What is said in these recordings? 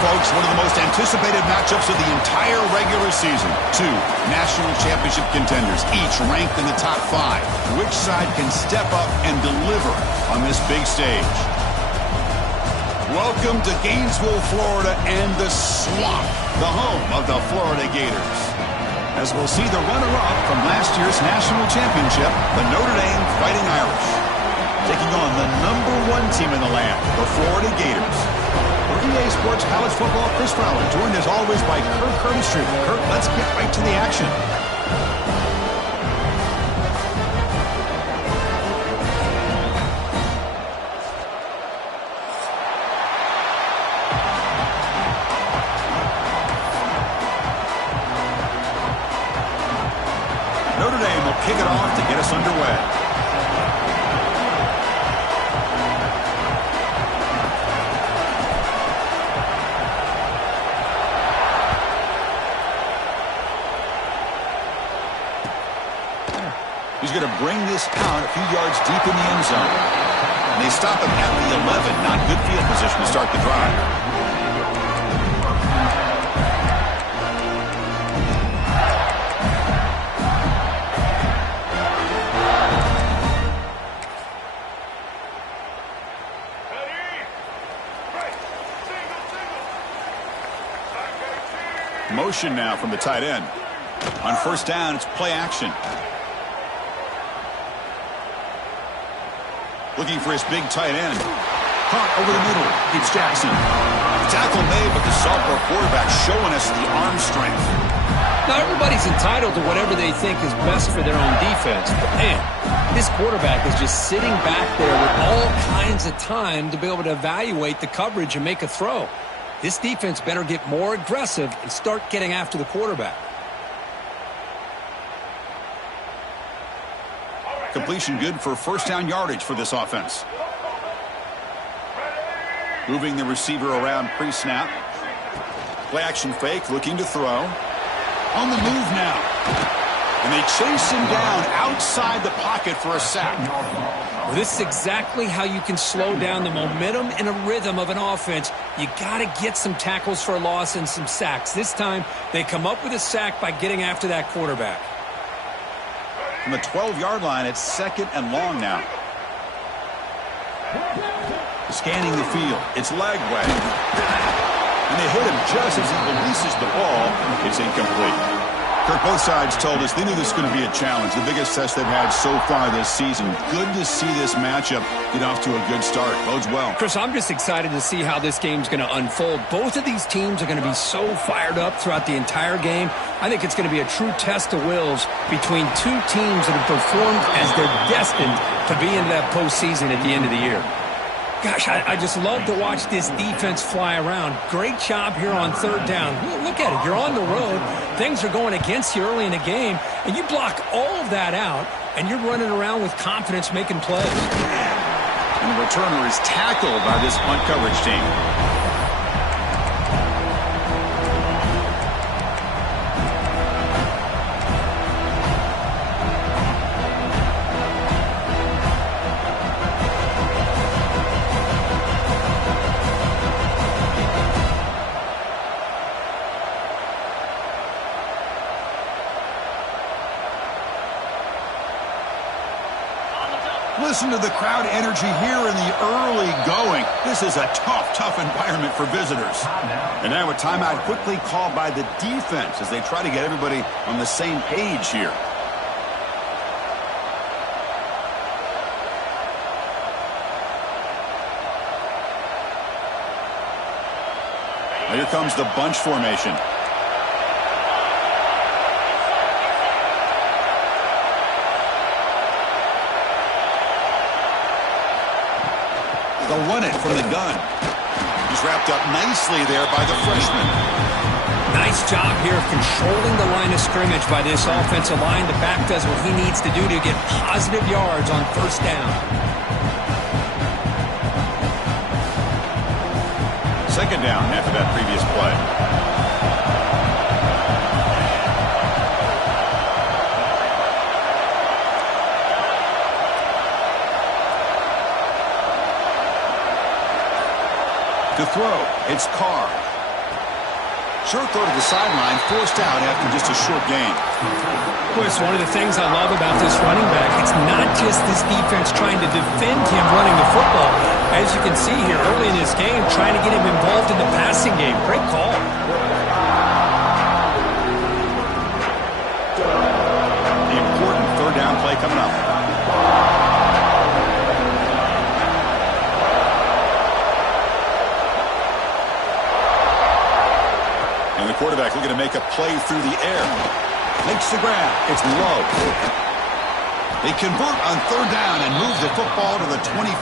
folks, one of the most anticipated matchups of the entire regular season. Two national championship contenders, each ranked in the top 5. Which side can step up and deliver on this big stage? Welcome to Gainesville, Florida, and the Swamp, the home of the Florida Gators. As we'll see the runner-up from last year's national championship, the Notre Dame Fighting Irish, taking on the #1 team in the land, the Florida Gators. For EA Sports College Football, Chris Fowler, joined as always by Kurt Kermstreet. Kurt, let's get right to the action. Notre Dame will kick it off to get us underway. He's going to bring this out a few yards deep in the end zone. And they stop him at the 11. Not good field position to start the drive. Motion now from the tight end. On first down, it's play action. Looking for his big tight end. Caught over the middle. It's Jackson. Tackle made, but the sophomore quarterback showing us the arm strength. Now, everybody's entitled to whatever they think is best for their own defense. But, man, this quarterback is just sitting back there with all kinds of time to be able to evaluate the coverage and make a throw. This defense better get more aggressive and start getting after the quarterback. Completion good for first down yardage for this offense. Moving the receiver around pre-snap. Play action fake, looking to throw. On the move now. And they chase him down outside the pocket for a sack. Well, this is exactly how you can slow down the momentum and a rhythm of an offense. You got to get some tackles for a loss and some sacks. This time, they come up with a sack by getting after that quarterback. From the 12-yard line, it's second and long now. Scanning the field. It's leg way. And they hit him just as he releases the ball. It's incomplete. Kirk, both sides told us they knew this was going to be a challenge. The biggest test they've had so far this season. Good to see this matchup get off to a good start. Bodes well. Chris, I'm just excited to see how this game's going to unfold. Both of these teams are going to be so fired up throughout the entire game. I think it's going to be a true test of wills between two teams that have performed as they're destined to be in that postseason at the end of the year. Gosh, I just love to watch this defense fly around. Great job here on third down. Look at it. You're on the road. Things are going against you early in the game, and you block all of that out, and you're running around with confidence making plays. And the returner is tackled by this punt coverage team. Listen to the crowd energy here in the early going. This is a tough environment for visitors. And now a timeout quickly called by the defense as they try to get everybody on the same page here. Now here comes the bunch formation. They'll run it from the gun. He's wrapped up nicely there by the freshman. Nice job here of controlling the line of scrimmage by this offensive line. The back does what he needs to do to get positive yards on first down. Second down after that previous play. To throw, it's Carr. Short throw to the sideline, forced out after just a short gain. Boy, it's one of the things I love about this running back. It's not just this defense trying to defend him running the football. As you can see here early in this game, trying to get him involved in the passing game. Great call. The important third down play coming up. And the quarterback looking to make a play through the air. Makes the grab. It's low. They convert on third down and move the football to the 25.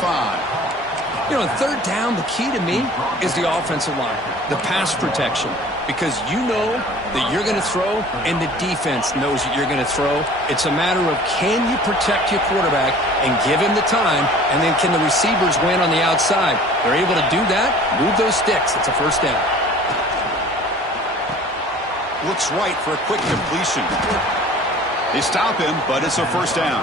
You know, on third down, the key to me is the offensive line, the pass protection, because you know that you're going to throw and the defense knows that you're going to throw. It's a matter of can you protect your quarterback and give him the time, and then can the receivers win on the outside? They're able to do that, move those sticks. It's a first down. Looks right for a quick completion. They stop him, but it's a first down.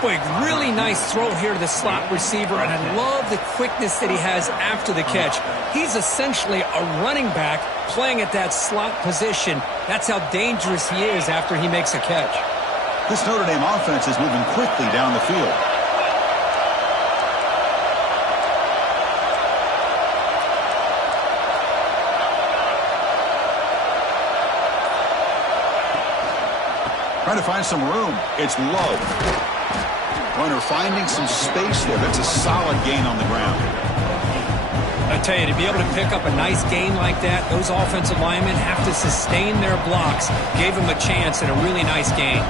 Boy, really nice throw here to the slot receiver, and I love the quickness that he has after the catch. He's essentially a running back playing at that slot position. That's how dangerous he is after he makes a catch. This Notre Dame offense is moving quickly down the field. Trying to find some room. It's low. Runner finding some space there. That's a solid gain on the ground. I tell you, to be able to pick up a nice gain like that, those offensive linemen have to sustain their blocks. Gave him a chance and a really nice gain.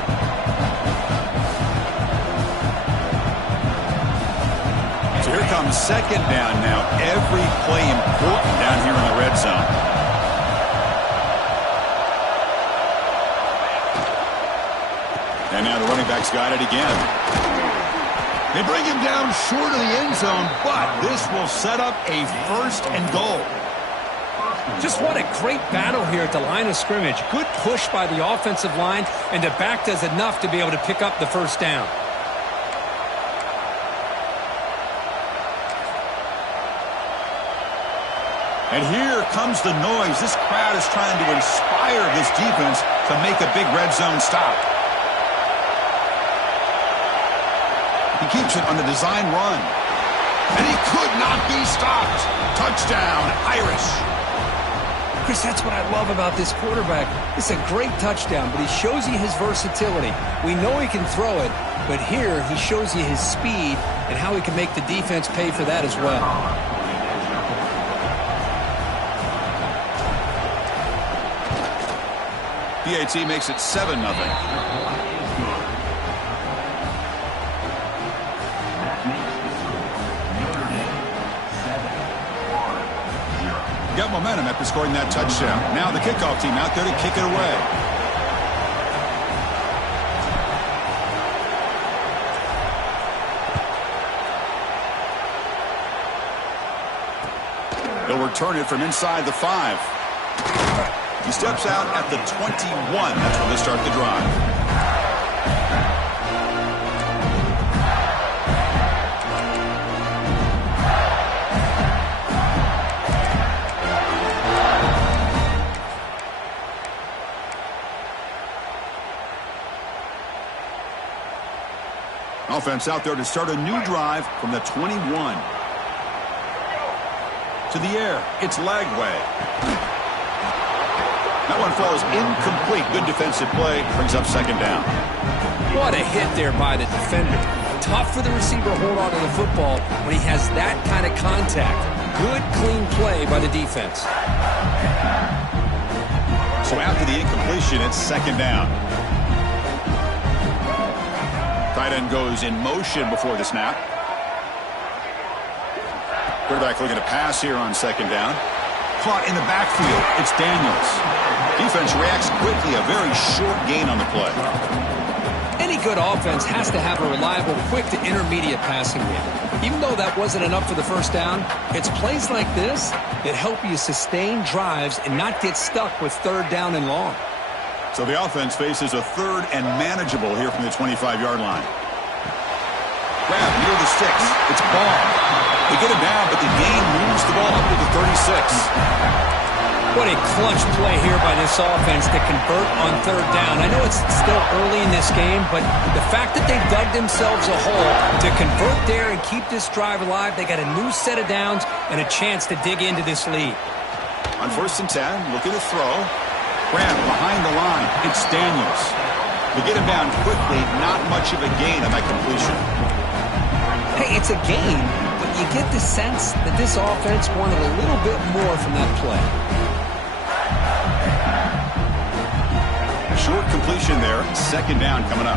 So here comes second down now. Every play important down here in the red zone. And now the running back's got it again. They bring him down short of the end zone, but this will set up a first and goal. Just what a great battle here at the line of scrimmage. Good push by the offensive line, and the back does enough to be able to pick up the first down. And here comes the noise. This crowd is trying to inspire this defense to make a big red zone stop. He keeps it on the design run. And he could not be stopped. Touchdown, Irish. Chris, that's what I love about this quarterback. It's a great touchdown, but he shows you his versatility. We know he can throw it, but here he shows you his speed and how he can make the defense pay for that as well. PAT makes it 7-0. Got momentum after scoring that touchdown. Now the kickoff team out there to kick it away. They'll return it from inside the 5. He steps out at the 21. That's where they start the drive. Offense out there to start a new drive from the 21. To the air. It's Lagway. That one falls incomplete. Good defensive play. Brings up second down. What a hit there by the defender. Tough for the receiver to hold on to the football when he has that kind of contact. Good, clean play by the defense. So after the incompletion, it's second down. Tight end goes in motion before the snap. Quarterback looking to pass here on second down. Caught in the backfield. It's Daniels. Defense reacts quickly. A very short gain on the play. Any good offense has to have a reliable, quick to intermediate passing game. Even though that wasn't enough for the first down, it's plays like this that help you sustain drives and not get stuck with third down and long. So the offense faces a third and manageable here from the 25-yard line. Grab near the sticks. It's Ball. They get it down, but the gain moves the ball up to the 36. What a clutch play here by this offense to convert on third down. I know it's still early in this game, but the fact that they dug themselves a hole to convert there and keep this drive alive, they got a new set of downs and a chance to dig into this lead. On 1st and 10, looking to throw. Grab behind the line. It's Daniels. We get him down quickly, not much of a gain on that completion. Hey, it's a gain, but you get the sense that this offense wanted a little bit more from that play. Short completion there. 2nd down coming up.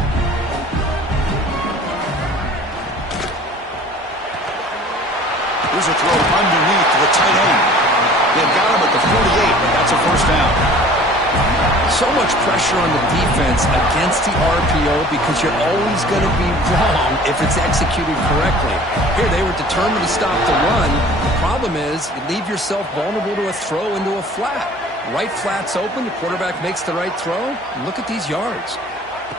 Here's a throw underneath to the tight end. They've got him at the 48, but that's a 1st down. So much pressure on the defense against the RPO because you're always going to be wrong if it's executed correctly. Here, they were determined to stop the run. The problem is you leave yourself vulnerable to a throw into a flat. Right flat's open, the quarterback makes the right throw, and look at these yards.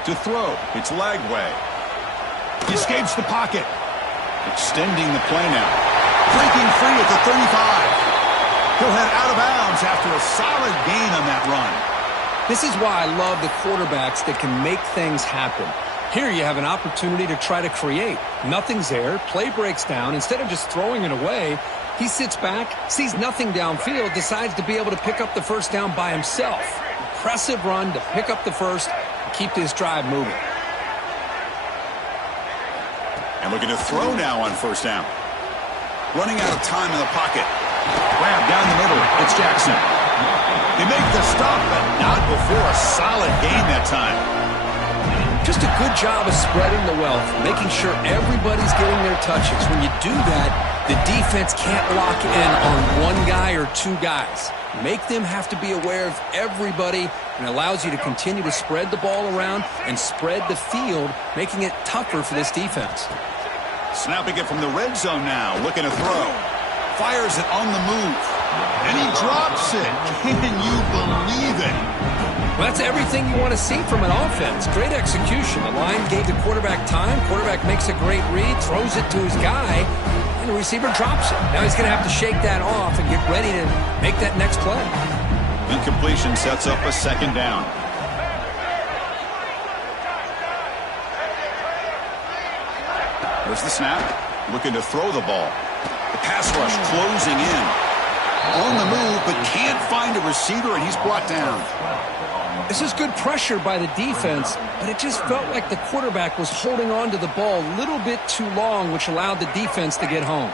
To throw, it's Lagway. He escapes the pocket. Extending the play now. Breaking free at the 35. He'll head out of bounds after a solid gain on that run. This is why I love the quarterbacks that can make things happen. Here you have an opportunity to try to create. Nothing's there, play breaks down. Instead of just throwing it away, he sits back, sees nothing downfield, decides to be able to pick up the 1st down by himself. Impressive run to pick up the 1st and keep this drive moving. And looking to throw now on 1st down. Running out of time in the pocket. Grab down the middle. It's Jackson. They make the stop, but not before a solid gain that time. Just a good job of spreading the wealth, making sure everybody's getting their touches. When you do that, the defense can't lock in on one guy or two guys. Make them have to be aware of everybody, and allows you to continue to spread the ball around and spread the field, making it tougher for this defense. Snapping it from the red zone now, looking to throw. Fires it on the move. And he drops it. Can you believe it? Well, that's everything you want to see from an offense. Great execution. The line gave the quarterback time. Quarterback makes a great read, throws it to his guy, and the receiver drops it. Now he's going to have to shake that off and get ready to make that next play. Incompletion sets up a 2nd down. There's the snap. Looking to throw the ball. The pass rush closing in. On the move, but can't find a receiver, and he's brought down. This is good pressure by the defense, but it just felt like the quarterback was holding on to the ball a little bit too long, which allowed the defense to get home.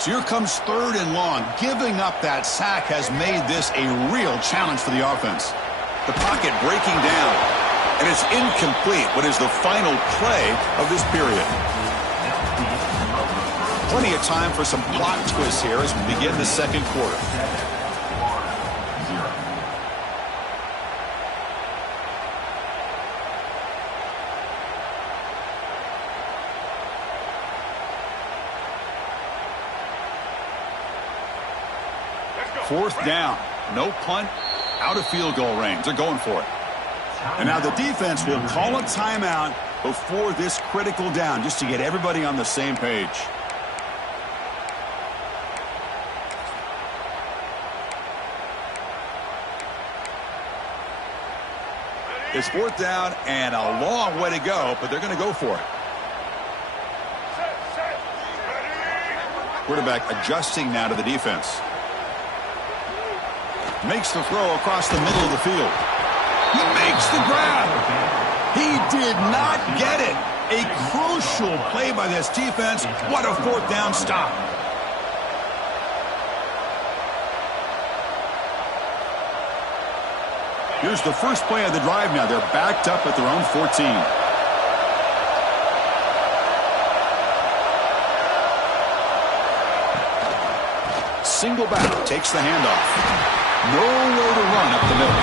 So here comes 3rd and long. Giving up that sack has made this a real challenge for the offense. The pocket breaking down, and it's incomplete. What is the final play of this period? Plenty of time for some plot twists here as we begin the 2nd quarter. Fourth down. No punt. Out of field goal range. They're going for it. And now the defense will call a timeout before this critical down just to get everybody on the same page. It's 4th down and a long way to go, but they're going to go for it. Quarterback adjusting now to the defense. Makes the throw across the middle of the field. He makes the grab. He did not get it. A crucial play by this defense. What a 4th down stop. Here's the first play of the drive now. They're backed up at their own 14. Single back, takes the handoff. Nowhere to run up the middle.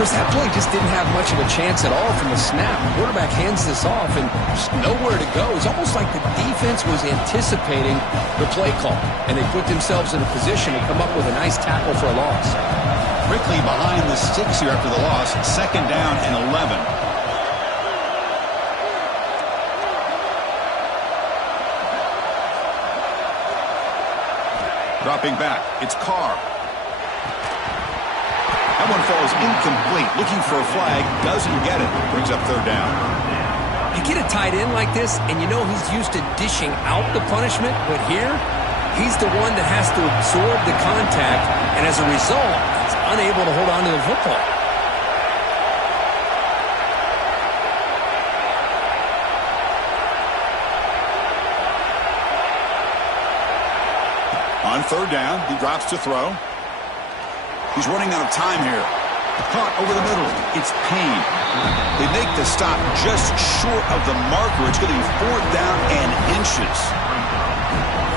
Chris, that play just didn't have much of a chance at all from the snap. The quarterback hands this off and just nowhere to go. It's almost like the defense was anticipating the play call, and they put themselves in a position to come up with a nice tackle for a loss. Quickly behind the sticks here after the loss. 2nd down and 11. Dropping back, it's Carr. one falls incomplete, looking for a flag, doesn't get it. Brings up third down. You get a tight end like this, and you know he's used to dishing out the punishment, but here, he's the one that has to absorb the contact, and as a result, he's unable to hold on to the football. On third down, he drops to throw. He's running out of time here. Caught over the middle. It's Payne. They make the stop just short of the marker. It's going to be fourth down and inches.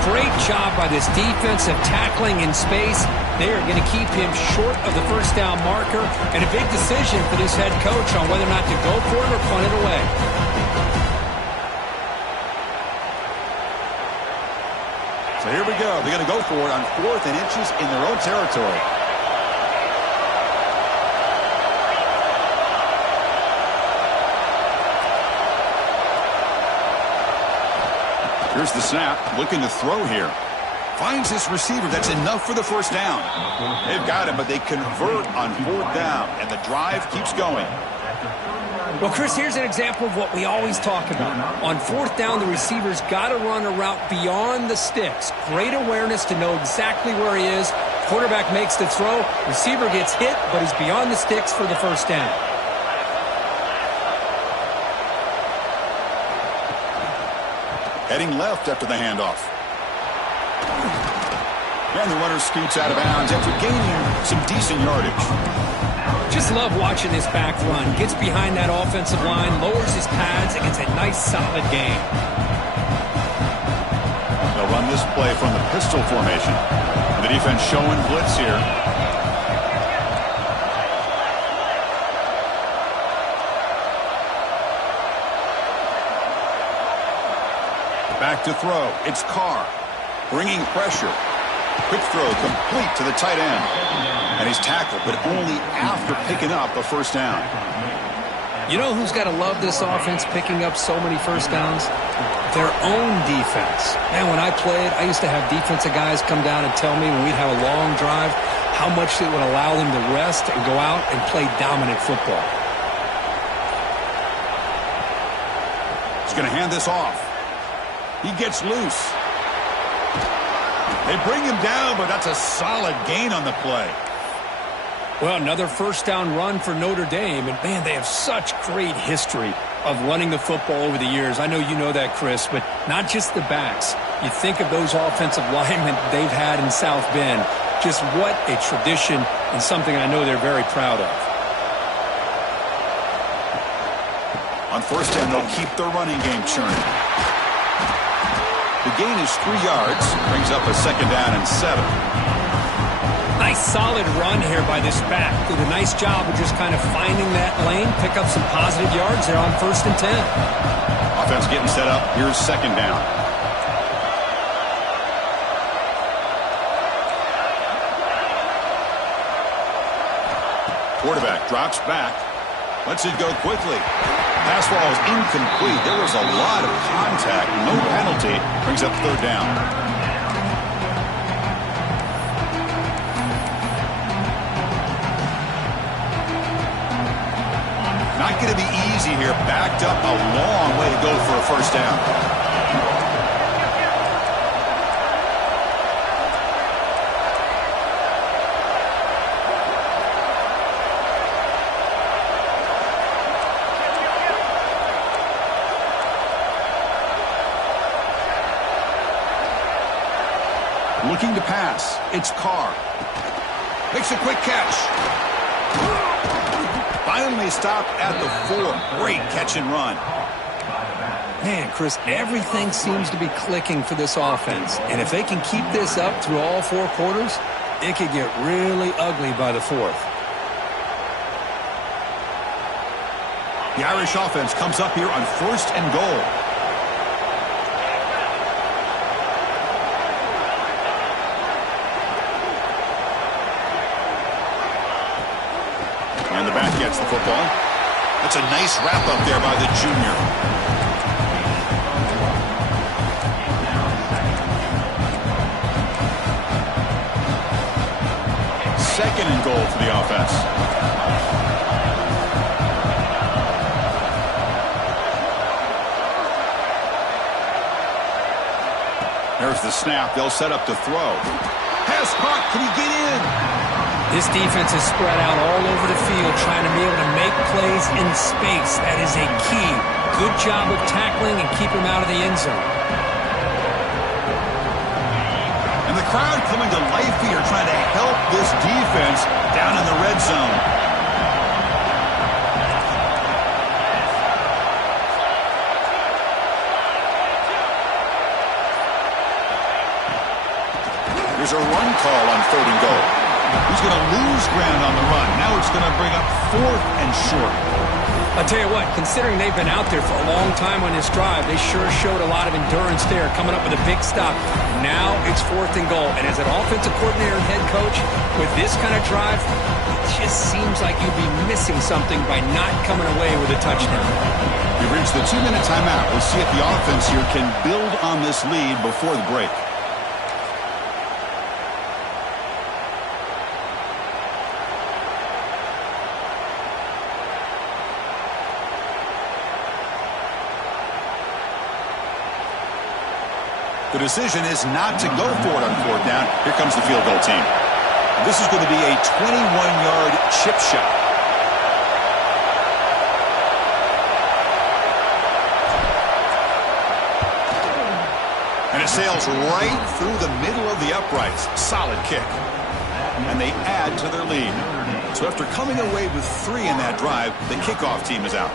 Great job by this defensive tackling in space. They are going to keep him short of the first down marker, and a big decision for this head coach on whether or not to go for it or punt it away. So here we go. They're going to go for it on fourth and inches in their own territory. Here's the snap, looking to throw here. Finds this receiver. That's enough for the first down. They've got him, but they convert on fourth down, and the drive keeps going. Well, Chris, here's an example of what we always talk about. On fourth down, the receiver's got to run a route beyond the sticks. Great awareness to know exactly where he is. Quarterback makes the throw. Receiver gets hit, but he's beyond the sticks for the first down. Heading left after the handoff. And the runner scoots out of bounds after gaining some decent yardage. Just love watching this back run. Gets behind that offensive line, lowers his pads, and gets a nice solid gain. They'll run this play from the pistol formation. The defense showing blitz here. Back to throw. It's Carr. Bringing pressure. Quick throw complete to the tight end. And he's tackled, but only after picking up a first down. You know who's got to love this offense picking up so many first downs? Their own defense. Man, when I played, I used to have defensive guys come down and tell me when we'd have a long drive how much it would allow them to rest and go out and play dominant football. He's going to hand this off. He gets loose. They bring him down, but that's a solid gain on the play. Well, another first down run for Notre Dame, and man, they have such great history of running the football over the years. I know you know that, Chris, but not just the backs. You think of those offensive linemen they've had in South Bend. Just what a tradition and something I know they're very proud of. On first down, they'll keep their running game churning. The gain is 3 yards, brings up a second down and 7. Nice solid run here by this back. Did a nice job of just kind of finding that lane, pick up some positive yards there on first and 10. Offense getting set up. Here's second down. Quarterback drops back. Lets it go quickly. Pass ball is incomplete. There was a lot of contact. No penalty. Brings up third down. Not going to be easy here. Backed up a long way to go for a first down. Looking to pass. It's Carr. Makes a quick catch. Finally stopped at the 4. Great catch and run. Man, Chris, everything seems to be clicking for this offense. And if they can keep this up through all 4 quarters, it could get really ugly by the 4th. The Irish offense comes up here on first and goal. And the back gets the football. That's a nice wrap up there by the junior. second and goal for the offense. There's the snap. They'll set up to throw. Pass caught. Can he get in? This defense is spread out all over the field trying to be able to make plays in space. That is a key. Good job of tackling and keep him out of the end zone. And the crowd coming to life here trying to help this defense down in the red zone. There's a run call on 3rd and goal. He's going to lose ground on the run. Now it's going to bring up 4th and short. I'll tell you what, considering they've been out there for a long time on this drive, they sure showed a lot of endurance there, coming up with a big stop. Now it's 4th and goal. And as an offensive coordinator and head coach, with this kind of drive, it just seems like you'd be missing something by not coming away with a touchdown. We've reached the 2-minute timeout. We'll see if the offense here can build on this lead before the break. The decision is not to go for it on 4th down. Here comes the field goal team. This is going to be a 21-yard chip shot. And it sails right through the middle of the uprights. Solid kick. And they add to their lead. So after coming away with 3 in that drive, the kickoff team is out.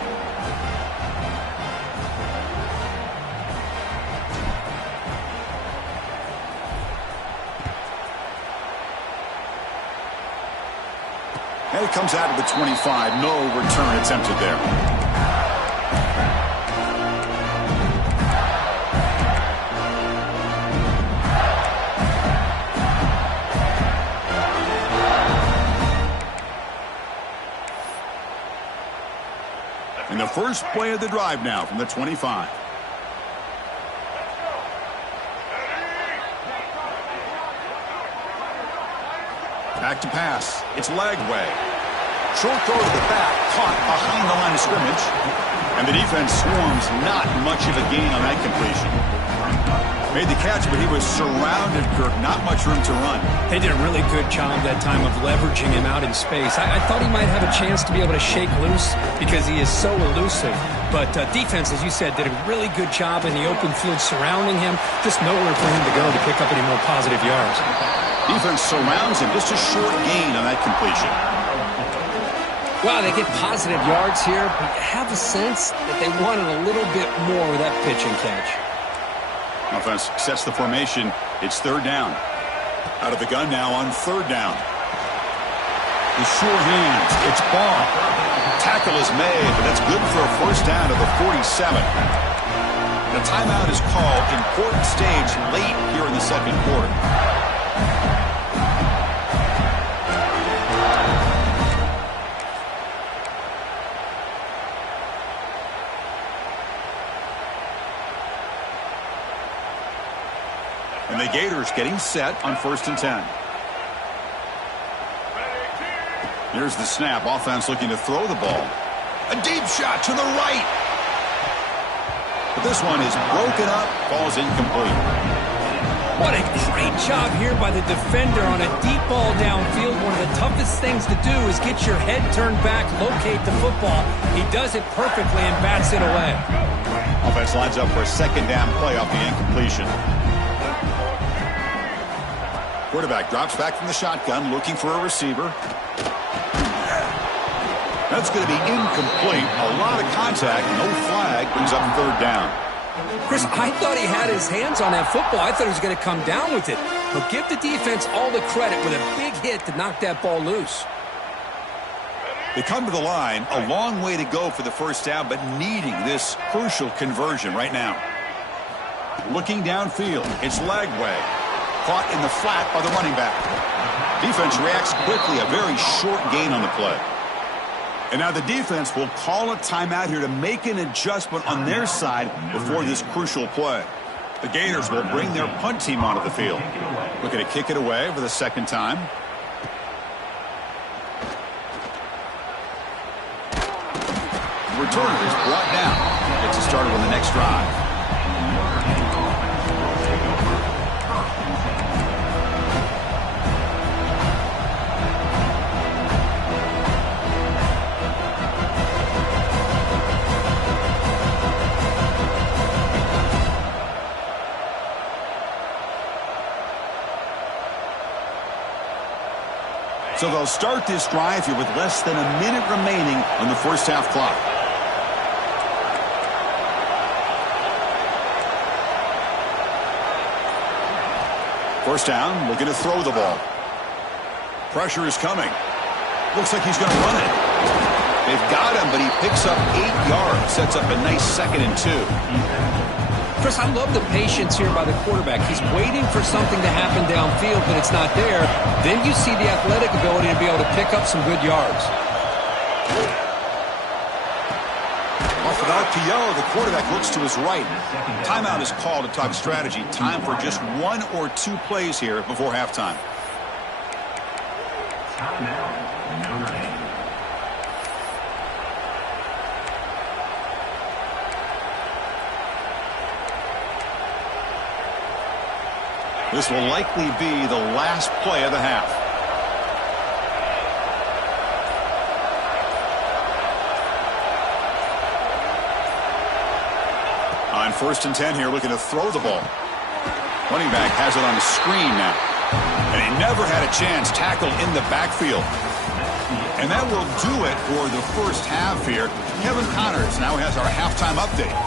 And it comes out of the 25. No return attempted there. And the first play of the drive now from the 25. Back to pass. It's Lagway. Short throw to the back, caught behind the line of scrimmage. And the defense swarms, not much of a gain on that completion. Made the catch, but he was surrounded, Kirk. Not much room to run. They did a really good job that time of leveraging him out in space. I thought he might have a chance to be able to shake loose because he is so elusive. But defense, as you said, did a really good job in the open field surrounding him. Just nowhere for him to go to pick up any more positive yards. Defense surrounds him. Just a short gain on that completion. Well, they get positive yards here, but you have a sense that they wanted a little bit more with that pitch and catch. Offense sets the formation. It's 3rd down. Out of the gun now on 3rd down. The sure hands. It's Ball. Tackle is made, but that's good for a first down to the 47. The timeout is called. Important stage late here in the 2nd quarter. And the Gators getting set on 1st and 10. Here's the snap. Offense looking to throw the ball. A deep shot to the right. But this one is broken up. Ball's incomplete. What a great job here by the defender on a deep ball downfield. One of the toughest things to do is get your head turned back, locate the football. He does it perfectly and bats it away. Offense lines up for a 2nd down play off the incompletion. Quarterback drops back from the shotgun, looking for a receiver. That's going to be incomplete. A lot of contact, no flag, brings up 3rd down. Chris, I thought he had his hands on that football. I thought he was going to come down with it. But give the defense all the credit with a big hit to knock that ball loose. They come to the line, a long way to go for the first down, but needing this crucial conversion right now. Looking downfield, it's Lagway. Caught in the flat by the running back. Defense reacts quickly, a very short gain on the play. And now the defense will call a timeout here to make an adjustment on their side before this crucial play. The Gators will bring their punt team onto the field. Looking to kick it away for the 2nd time. returner is brought down. Gets us started on the next drive. So they'll start this drive here with less than a minute remaining on the first half clock. First down, looking to throw the ball. Pressure is coming. Looks like he's going to run it. They've got him, but he picks up 8 yards. Sets up a nice 2nd and 2. Chris, I love the patience here by the quarterback. He's waiting for something to happen downfield, but it's not there. Then you see the athletic ability to be able to pick up some good yards. Off without PO, the quarterback looks to his right. Timeout is called to talk strategy. Time for just 1 or 2 plays here before halftime. This will likely be the last play of the half. On 1st and 10 here, looking to throw the ball. Running back has it on the screen now. And he never had a chance. Tackled in the backfield. And that will do it for the first half here. Kevin Connors now has our halftime update.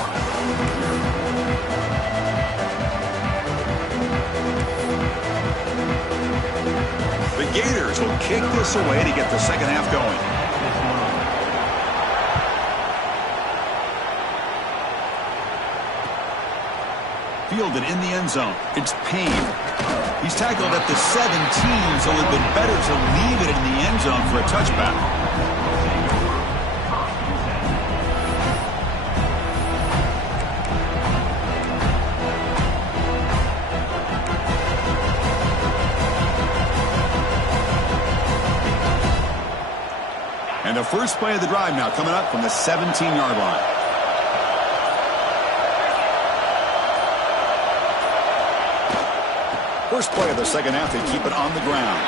The Gators will kick this away to get the second half going. Fielded in the end zone. It's Payne. He's tackled at the 17, so it would have been better to leave it in the end zone for a touchback. And the first play of the drive now coming up from the 17-yard line. First play of the second half, they keep it on the ground.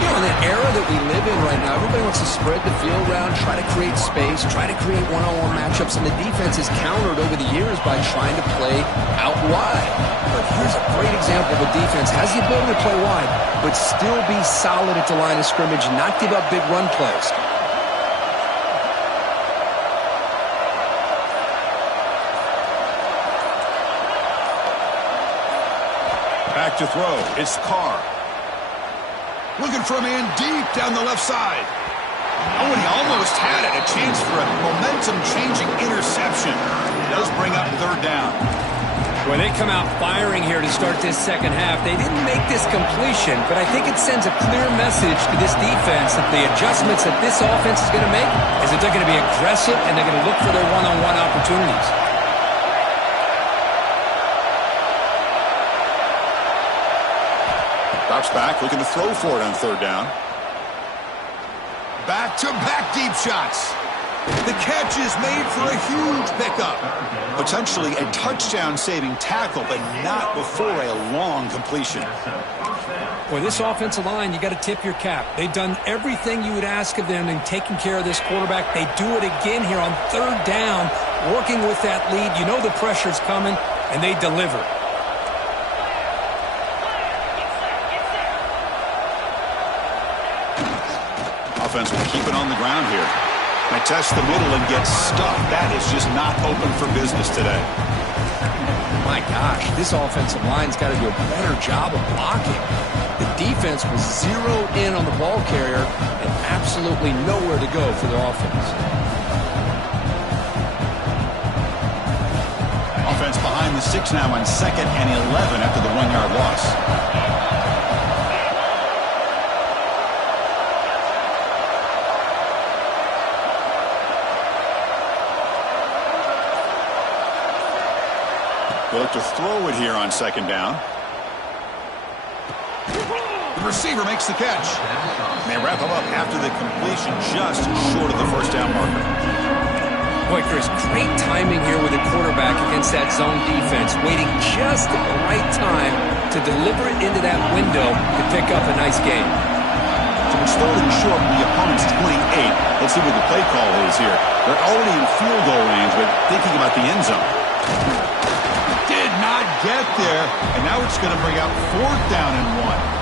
You know, in the era that we live in right now, everybody wants to spread the field around, try to create space, try to create one-on-one matchups, and the defense is countered over the years by trying to play out wide. But here's a great example of a defense has the ability to play wide, but still be solid at the line of scrimmage, not give up big run plays. Back to throw. It's Carr. Looking for a man deep down the left side. Oh, and he almost had it. A chance for a momentum-changing interception. Does bring up 3rd down. When they come out firing here to start this second half, they didn't make this completion, but I think it sends a clear message to this defense that the adjustments that this offense is going to make is that they're going to be aggressive and they're going to look for their one-on-one opportunities. Drops back, looking to throw for it on 3rd down. Back-to-back deep shots. The catch is made for a huge pickup. Potentially a touchdown-saving tackle, but not before a long completion. Boy, this offensive line, you got to tip your cap. They've done everything you would ask of them in taking care of this quarterback. They do it again here on 3rd down, working with that lead. You know the pressure's coming, and they deliver. Offense will keep it on the ground here. They test the middle and get stuck. That is just not open for business today. My gosh, this offensive line's got to do a better job of blocking. The defense was zeroed in on the ball carrier and absolutely nowhere to go for their offense. Offense behind the 6 now on 2nd and 11 after the 1-yard loss. They look to throw it here on 2nd down. The receiver makes the catch. And they wrap him up after the completion just short of the first down marker. Boy, Chris, great timing here with the quarterback against that zone defense, waiting just at the right time to deliver it into that window to pick up a nice gain. So it's third and short from the opponent's 28. Let's see what the play call is here. They're already in field goal range, but thinking about the end zone. Did not get there, and now it's going to bring out 4th down and 1.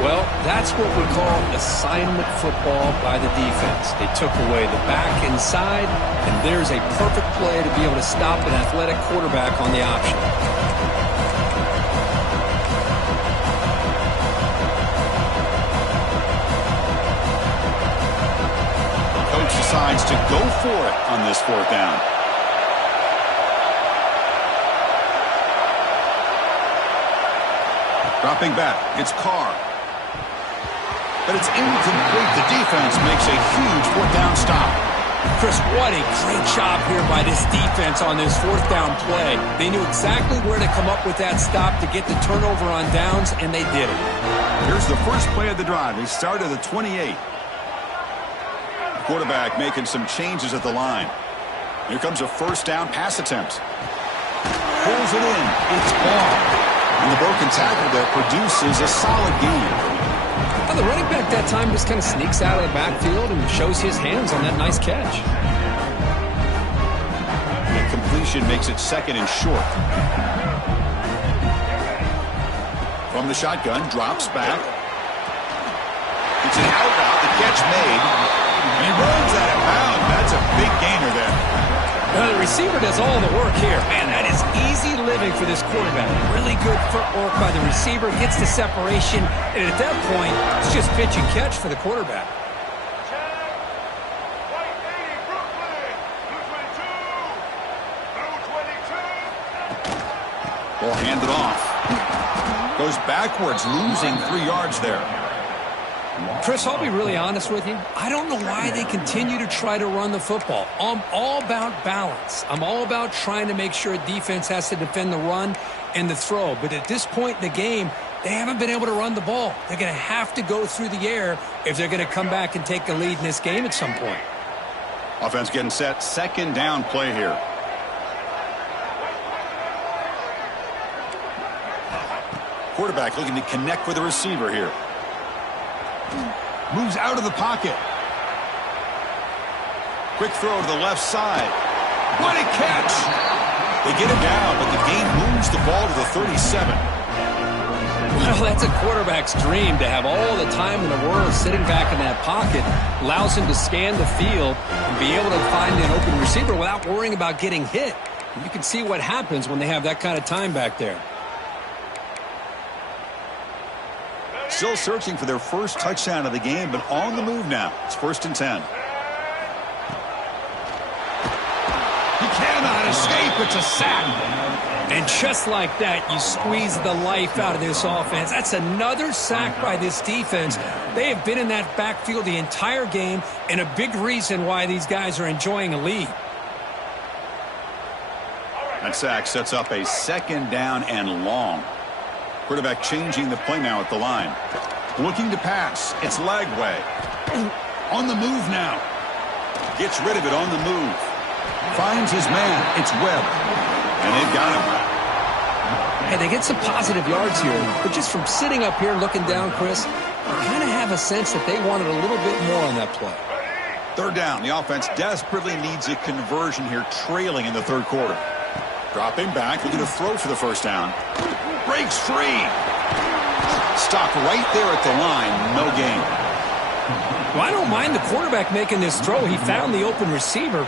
Well, that's what we call assignment football by the defense. They took away the back inside, and there's a perfect play to be able to stop an athletic quarterback on the option. Coach decides to go for it on this 4th down. Dropping back, it's Carr. But it's incomplete. The defense makes a huge 4th down stop. Chris, what a great job here by this defense on this 4th down play. They knew exactly where to come up with that stop to get the turnover on downs, and they did it. Here's the first play of the drive. They start at the 28. The quarterback making some changes at the line. Here comes a 1st down pass attempt. Pulls it in. It's ball. And the broken tackle there produces a solid gain. Well, the running back that time just kind of sneaks out of the backfield and shows his hands on that nice catch. The completion makes it 2nd and short. From the shotgun, drops back. It's an out route, the catch made. And he runs out of bounds. That's a big gainer there. The receiver does all the work here. Man, that is easy living for this quarterback. Really good footwork by the receiver, gets the separation, and at that point, it's just pitch and catch for the quarterback. Ball handed off. Goes backwards, losing 3 yards there. Chris, I'll be really honest with you. I don't know why they continue to try to run the football. I'm all about balance. I'm all about trying to make sure a defense has to defend the run and the throw. But at this point in the game, they haven't been able to run the ball. They're going to have to go through the air if they're going to come back and take a lead in this game at some point. Offense getting set. 2nd down play here. Quarterback looking to connect with the receiver here. Moves out of the pocket. Quick throw to the left side. What a catch! They get him down, but the game moves the ball to the 37. Well, that's a quarterback's dream to have all the time in the world sitting back in that pocket. Allows him to scan the field and be able to find an open receiver without worrying about getting hit. And you can see what happens when they have that kind of time back there. Still searching for their first touchdown of the game, but on the move now. It's 1st and 10. He cannot escape. It's a sack. And just like that, you squeeze the life out of this offense. That's another sack by this defense. They have been in that backfield the entire game, and a big reason why these guys are enjoying a lead. That sack sets up a 2nd down and long. Quarterback changing the play now at the line. Looking to pass. It's Lagway. On the move now. Gets rid of it on the move. Finds his man. It's Webb. And they've got him. Hey, they get some positive yards here, but just from sitting up here looking down, Chris, I kind of have a sense that they wanted a little bit more on that play. 3rd down. The offense desperately needs a conversion here, trailing in the 3rd quarter. Dropping back, looking to throw for the 1st down. Breaks free. Stopped right there at the line. No gain. Well, I don't mind the quarterback making this throw. He found the open receiver.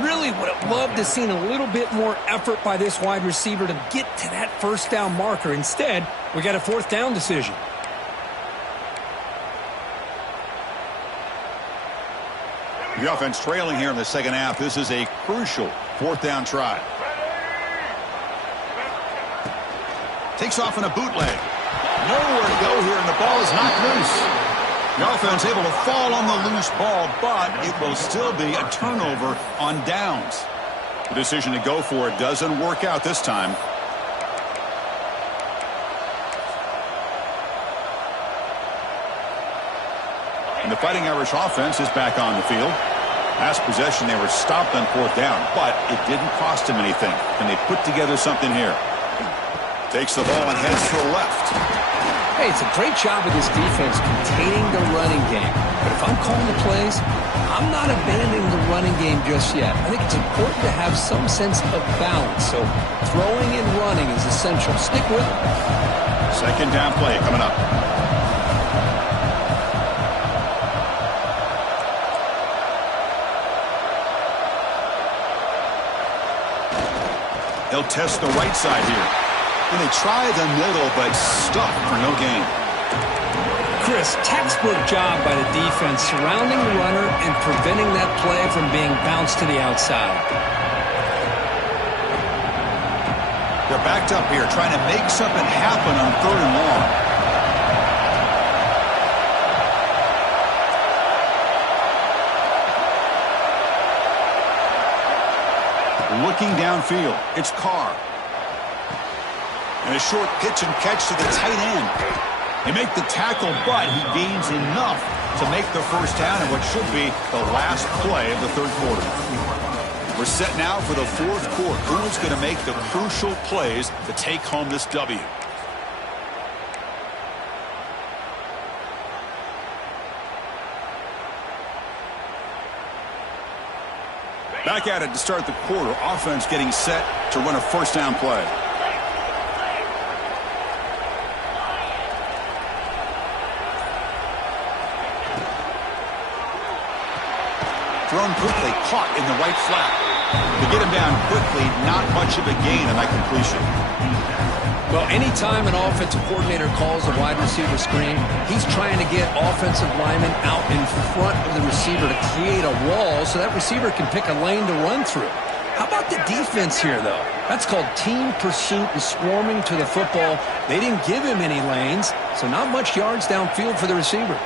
Really would have loved to have seen a little bit more effort by this wide receiver to get to that 1st down marker. Instead, we got a 4th down decision. The offense trailing here in the 2nd half. This is a crucial 4th down try. Takes off in a bootleg. Nowhere to go here, and the ball is knocked loose. The offense able to fall on the loose ball, but it will still be a turnover on downs. The decision to go for it doesn't work out this time. And the Fighting Irish offense is back on the field. Last possession, they were stopped on 4th down, but it didn't cost them anything. And they put together something here. Takes the ball and heads to the left. Hey, it's a great job of this defense containing the running game. But if I'm calling the plays, I'm not abandoning the running game just yet. I think it's important to have some sense of balance. So throwing and running is essential. Stick with it. 2nd down play coming up. They'll test the right side here. And they try the middle, but stuck for no gain. Chris, textbook job by the defense surrounding the runner and preventing that play from being bounced to the outside. They're backed up here trying to make something happen on 3rd and long. Looking downfield, it's Carr. And a short pitch and catch to the tight end. They make the tackle, but he gains enough to make the first down in what should be the last play of the 3rd quarter. We're set now for the 4th quarter. Who is going to make the crucial plays to take home this W? Back at it to start the quarter. Offense getting set to run a 1st down play. Thrown quickly, caught in the right flat. To get him down quickly, not much of a gain on that completion. Well, anytime an offensive coordinator calls a wide receiver screen, he's trying to get offensive linemen out in front of the receiver to create a wall so that receiver can pick a lane to run through. How about the defense here, though? That's called team pursuit and swarming to the football. They didn't give him any lanes, so not much yards downfield for the receiver.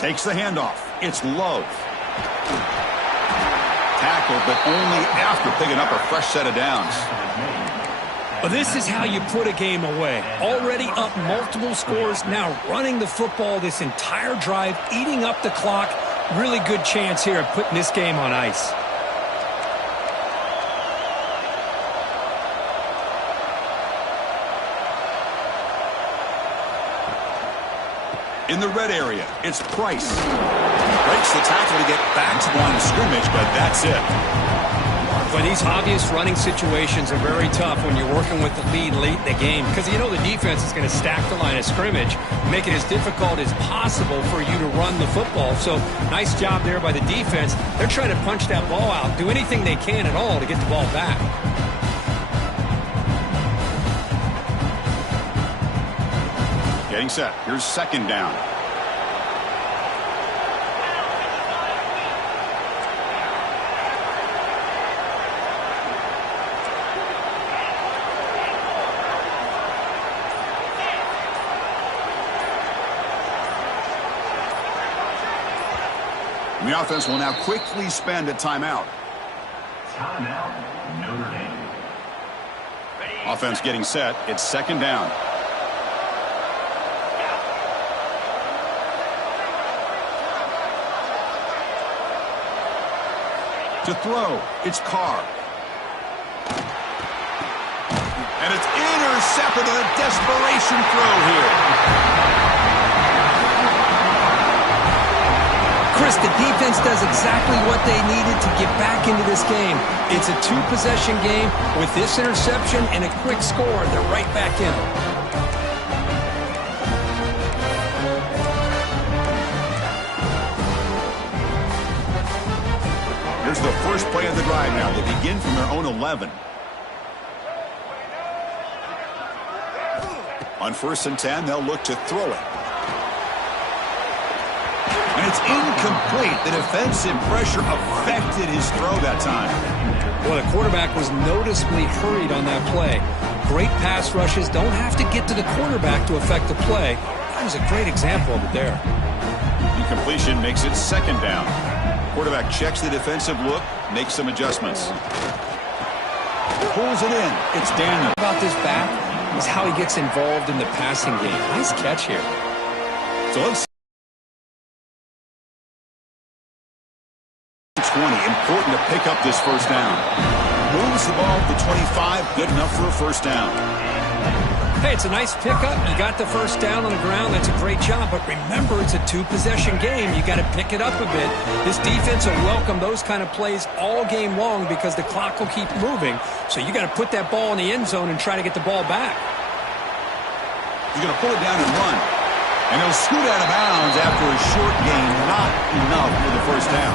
Takes the handoff. It's Love. Tackled, but only after picking up a fresh set of downs. Well, this is how you put a game away. Already up multiple scores, now running the football this entire drive, eating up the clock. Really good chance here of putting this game on ice. In the red area, it's Price. Breaks the tackle to get back to the line of scrimmage, but that's it. But these obvious running situations are very tough when you're working with the lead late in the game because you know the defense is going to stack the line of scrimmage, make it as difficult as possible for you to run the football. So nice job there by the defense. They're trying to punch that ball out, do anything they can at all to get the ball back. Getting set. Here's 2nd down. The offense will now quickly spend a timeout. Timeout, Notre Dame. Offense getting set. It's 2nd down. To throw, it's Carr. And it's intercepted on a desperation throw here. Chris, the defense does exactly what they needed to get back into this game. It's a 2-possession game. With this interception and a quick score, they're right back in it. Here's the first play of the drive now. They begin from their own 11. On 1st and 10, they'll look to throw it. And it's incomplete. The defensive pressure affected his throw that time. Well, the quarterback was noticeably hurried on that play. Great pass rushes don't have to get to the quarterback to affect the play. That was a great example of it there. Incompletion makes it 2nd down. Quarterback checks the defensive look, makes some adjustments. Pulls it in. It's Daniel. About this back is how he gets involved in the passing game. Nice catch here. So let's Important to pick up this first down. Moves the ball to 25. Good enough for a first down. Hey, it's a nice pickup. You got the first down on the ground. That's a great job. But remember, it's a two-possession game. You got to pick it up a bit. This defense will welcome those kind of plays all game long because the clock will keep moving. So you got to put that ball in the end zone and try to get the ball back. He's going to pull it down and run. And he'll scoot out of bounds after a short gain. Not enough for the first down.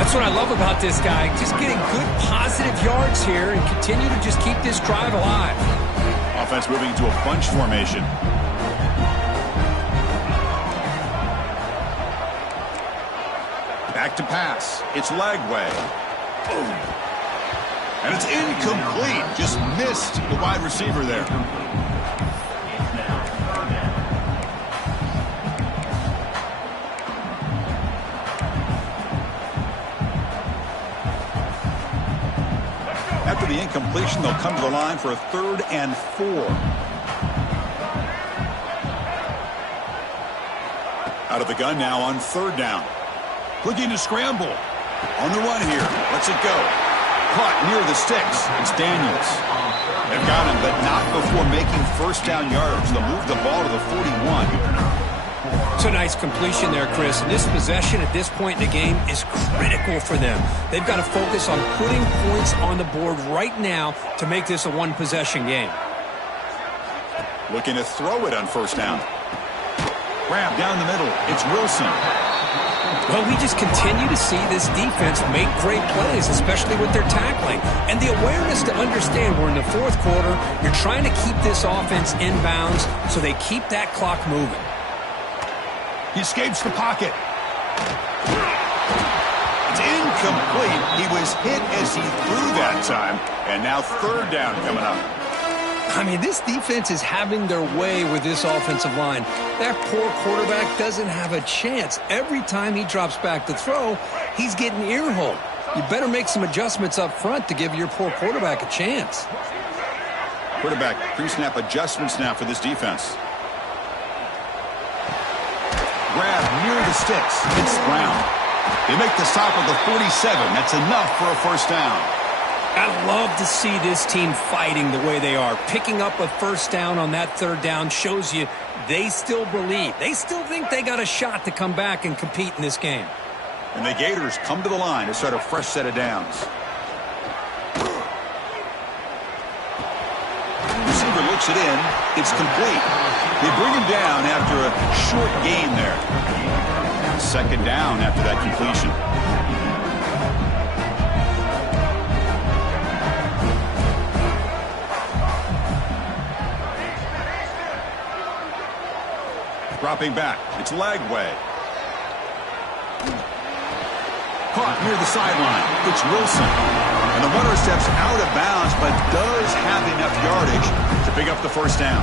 That's what I love about this guy. Just getting good positive yards here and continue to just keep this drive alive. Offense moving into a bunch formation. Back to pass. It's Lagway. And it's incomplete. Just missed the wide receiver there. After the incompletion, they'll come to the line for a 3rd and 4. Out of the gun now on 3rd down. Looking to scramble. On the run here. Lets it go. Caught near the sticks. It's Daniels. They've got him, but not before making first down yards. They'll move the ball to the 41. It's a nice completion there, Chris. And this possession at this point in the game is critical for them. They've got to focus on putting points on the board right now to make this a one-possession game. Looking to throw it on first down. Grab down the middle. It's Wilson. Well, we just continue to see this defense make great plays, especially with their tackling. And the awareness to understand we're in the 4th quarter, you're trying to keep this offense in bounds so they keep that clock moving. He escapes the pocket. It's incomplete. He was hit as he threw that time. And now 3rd down coming up. I mean, this defense is having their way with this offensive line. That poor quarterback doesn't have a chance. Every time he drops back to throw, he's getting earholed. You better make some adjustments up front to give your poor quarterback a chance. Quarterback pre-snap adjustments now for this defense. Grab near the sticks. It's Brown. They make the stop at the 47. That's enough for a first down. I love to see this team fighting the way they are. Picking up a first down on that 3rd down shows you they still believe. They still think they got a shot to come back and compete in this game. And the Gators come to the line to start a fresh set of downs. Receiver looks it in. It's complete. They bring him down after a short gain there. 2nd down after that completion. Dropping back. It's Lagway. Caught near the sideline. It's Wilson. And the runner steps out of bounds, but does have enough yardage to pick up the first down.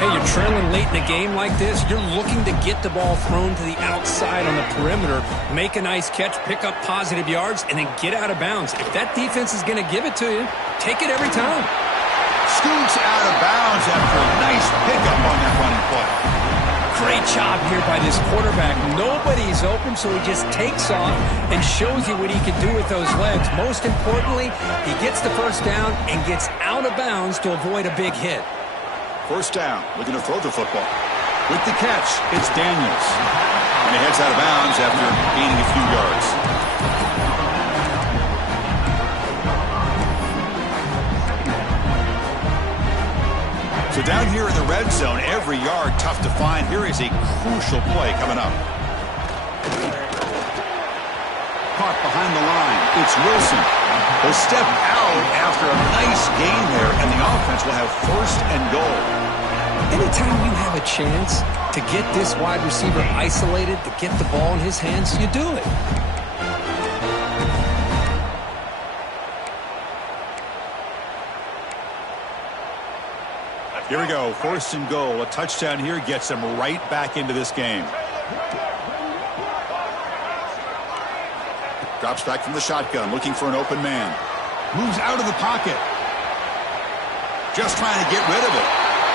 Hey, you're trailing late in a game like this. You're looking to get the ball thrown to the outside on the perimeter, make a nice catch, pick up positive yards, and then get out of bounds. If that defense is going to give it to you, take it every time. Scoots out of bounds after a nice pickup on that running play. Great job here by this quarterback. Nobody's open, so he just takes off and shows you what he can do with those legs. Most importantly, he gets the first down and gets out of bounds to avoid a big hit. First down, looking to throw the football. With the catch, it's Daniels. And he heads out of bounds after gaining a few yards. So down here in the red zone, every yard tough to find. Here is a crucial play coming up. Caught behind the line. It's Wilson. Will step out after a nice gain there, and the offense will have 1st and goal. Anytime you have a chance to get this wide receiver isolated, to get the ball in his hands, you do it. Here we go, 1st and goal. A touchdown here gets them right back into this game. Drops back from the shotgun, looking for an open man. Moves out of the pocket. Just trying to get rid of it.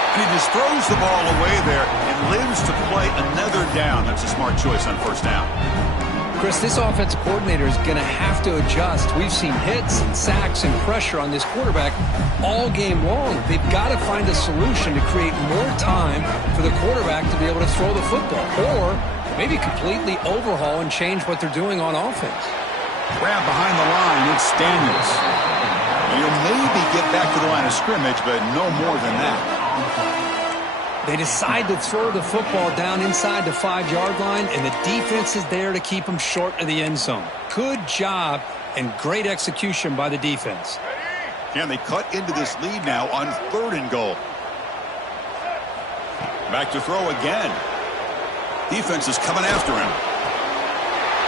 And he just throws the ball away there and lives to play another down. That's a smart choice on first down. Chris, this offensive coordinator is going to have to adjust. We've seen hits and sacks and pressure on this quarterback all game long. They've got to find a solution to create more time for the quarterback to be able to throw the football, or maybe completely overhaul and change what they're doing on offense. Grab behind the line, it's Daniels. You'll maybe get back to the line of scrimmage, but no more than that. They decide to throw the football down inside the 5-yard line, and the defense is there to keep them short of the end zone. Good job and great execution by the defense. And they cut into this lead now on 3rd and goal. Back to throw again. Defense is coming after him.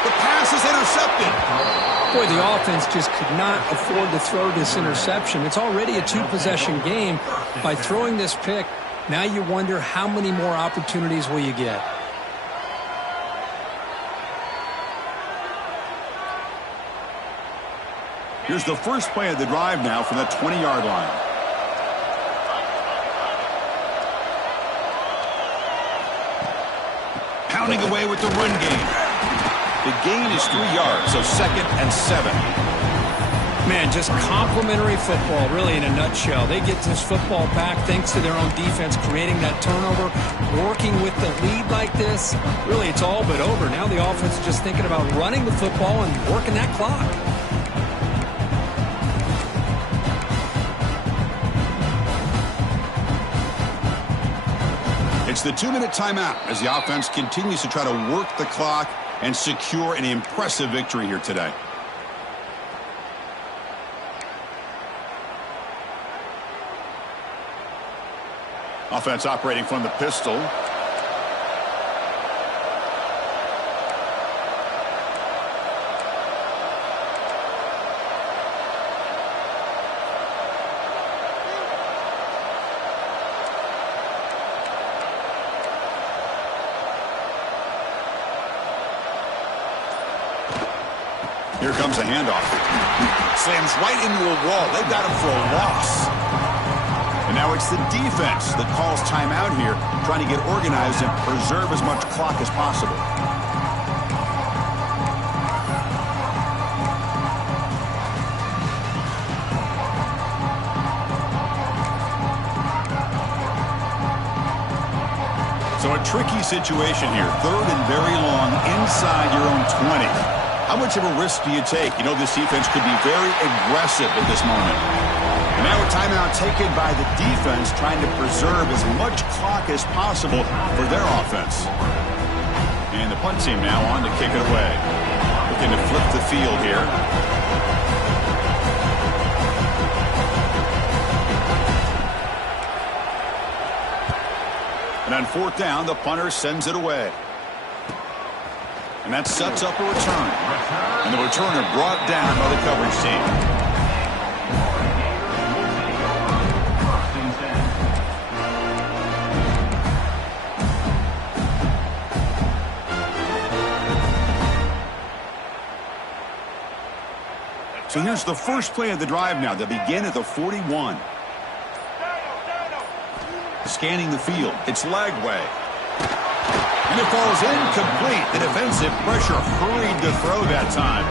The pass is intercepted. Boy, the offense just could not afford to throw this interception. It's already a 2-possession game. By throwing this pick, now you wonder how many more opportunities will you get. Here's the first play of the drive now from the 20-yard line. Pounding away with the run game. The gain is 3 yards, so 2nd and 7. Man, just complimentary football, really, in a nutshell. They get this football back thanks to their own defense, creating that turnover, working with the lead like this. Really, it's all but over. Now the offense is just thinking about running the football and working that clock. It's the 2-minute timeout as the offense continues to try to work the clock and secure an impressive victory here today. Offense operating from the pistol. Here comes a handoff. Slams right into a wall. They've got him for a loss. And now it's the defense that calls timeout here, trying to get organized and preserve as much clock as possible. So a tricky situation here. 3rd and very long inside your own 20. How much of a risk do you take? You know, this defense could be very aggressive at this moment. And now a timeout taken by the defense, trying to preserve as much clock as possible for their offense. And the punt team now on to kick it away. Looking to flip the field here. And on 4th down, the punter sends it away. And that sets up a return. And the returner brought down by the coverage team. So here's the first play of the drive now. They begin at the 41. Scanning the field. It's Lagway. And it falls incomplete. The defensive pressure hurried to throw that time.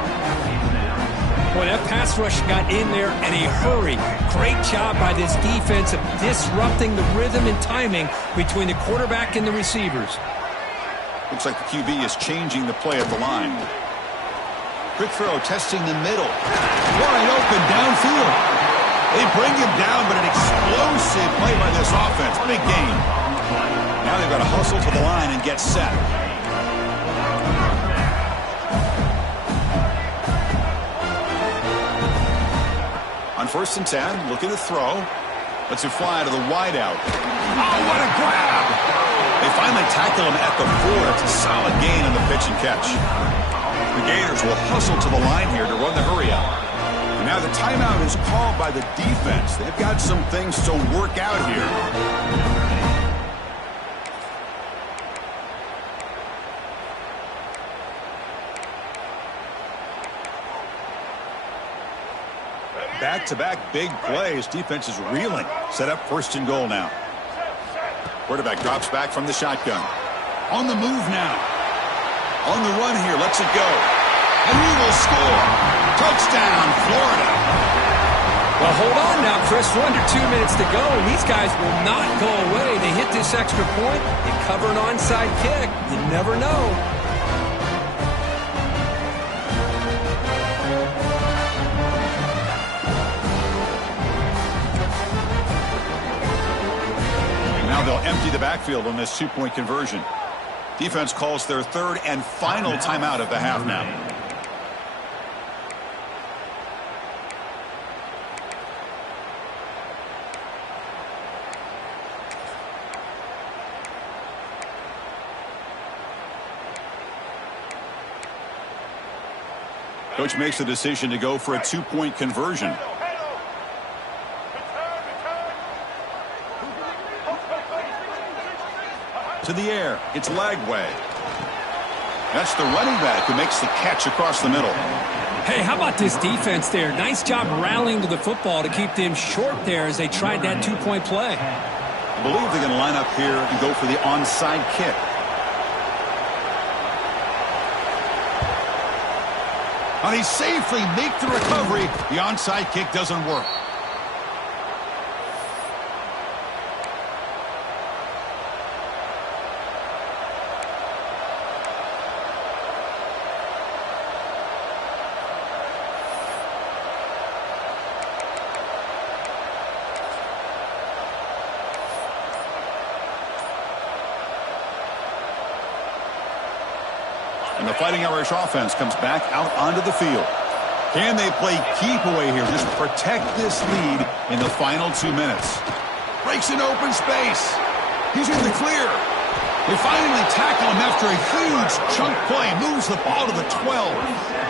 Boy, that pass rush got in there in a hurry. Great job by this defense of disrupting the rhythm and timing between the quarterback and the receivers. Looks like the QB is changing the play at the line. Quick throw, testing the middle. Wide open downfield. They bring him down, but an explosive play by this offense. Big gain. Now they've got to hustle to the line and get set. On 1st and 10, looking to throw. Lets it fly to the wideout. Oh, what a grab! They finally tackle him at the 4. It's a solid gain on the pitch and catch. The Gators will hustle to the line here to run the hurry out. And now the timeout is called by the defense. They've got some things to work out here. Back-to-back big plays. Defense is reeling. Set up 1st and goal now. Quarterback drops back from the shotgun. On the move now. On the run here, lets it go. And he will score. Touchdown, Florida. Well, hold on now, Chris. We're under 2 minutes to go, and these guys will not go away. They hit this extra point. They cover an onside kick. You never know. Now they'll empty the backfield on this two-point conversion. Defense calls their third and final timeout of the half now. Coach makes the decision to go for a two-point conversion. To the air, it's Lagway. That's the running back who makes the catch across the middle. Hey, how about this defense there? Nice job rallying to the football to keep them short there as they tried that two-point play. I believe they're going to line up here and go for the onside kick. And they safely make the recovery. The onside kick doesn't work. And the Fighting Irish offense comes back out onto the field. Can they play keep away here? Just protect this lead in the final 2 minutes. Breaks an open space. He's in the clear. They finally tackle him after a huge chunk play. Moves the ball to the 12.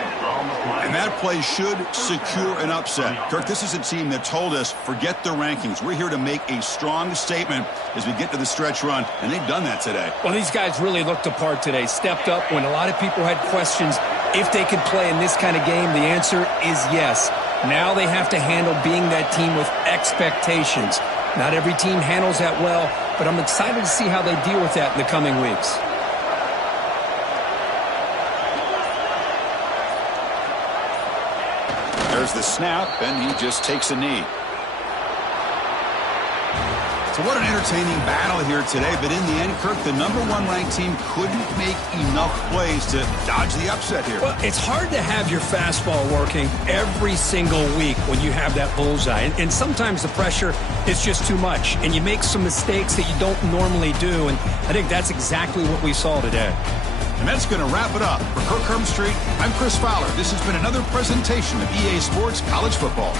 And that play should secure an upset. Kirk, this is a team that told us, forget the rankings. We're here to make a strong statement as we get to the stretch run, and they've done that today. Well, these guys really looked apart today. Stepped up when a lot of people had questions if they could play in this kind of game. The answer is yes. Now they have to handle being that team with expectations. Not every team handles that well, but I'm excited to see how they deal with that in the coming weeks. There's the snap, and he just takes a knee. So what an entertaining battle here today, but in the end, Kirk, the #1 ranked team couldn't make enough plays to dodge the upset here. Well, it's hard to have your fastball working every single week when you have that bullseye. And sometimes the pressure is just too much, and you make some mistakes that you don't normally do, and I think that's exactly what we saw today. And that's going to wrap it up. For Kirk Street, I'm Chris Fowler. This has been another presentation of EA Sports College Football.